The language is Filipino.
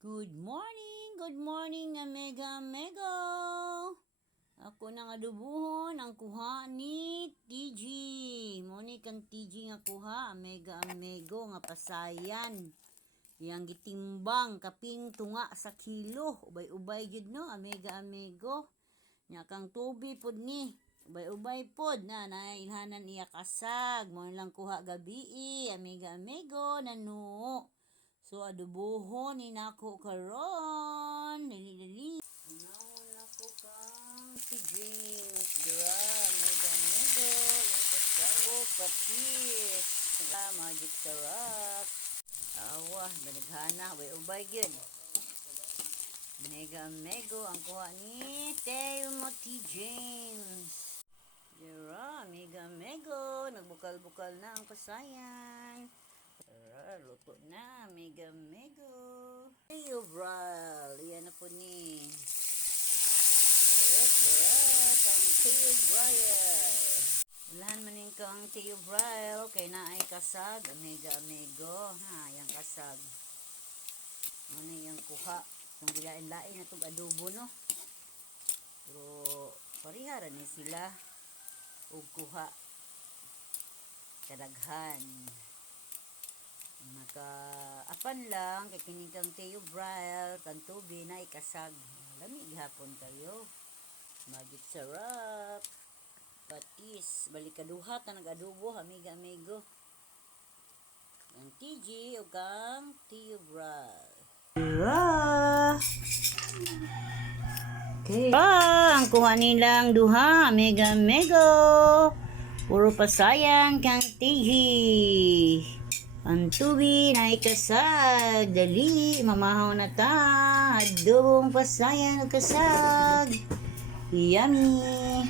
Good morning, amigo. Ako nang adubuhon ang kuha ni TG. Muni kang TG nga kuha, amigo nga pasayan. Yang gitimbang kaping tunga sa kilo. Ubay-ubay jud no, amigo. Nya kang tubi pod ni. Ubay-ubay pod na nailhanan iya kasag. Mo lang kuha gabi, amigo nanu. So adubuhon ni nako karon. Dali. Unahon ako kang si James. Dura, amigo. Yung kasawog, patis. Magic sarap. Awa, banighana. Ubay gyud. Amigo, ang kuha ni Timothy James. Dura, amigo. Nagbukal-bukal na ang kasayan. Luto na, amigo. Teo Bral, yan na po ni. Kang Teo Bral. Ulan maning kang Teo Bral, kay na ay kasag, amigo. Ha, yung kasag. Ano yung kuha. Itong gilain-lain na itong adobo, no? Pero, pariharan ni sila. O kuha. Kadaghan. Apan lang kay kining kang Teo Bral kang tubi na ikasag lamig hapon kayo magic sarap patis balikaduha ta nag-adobo amigo ang TG o kang Teo Bral okay ang kuha nilang duha amigo puro pasayan kang TG. Ang tubi na ikasag, dali, mamahaw na ta, adobong pasayan kasag, yummy.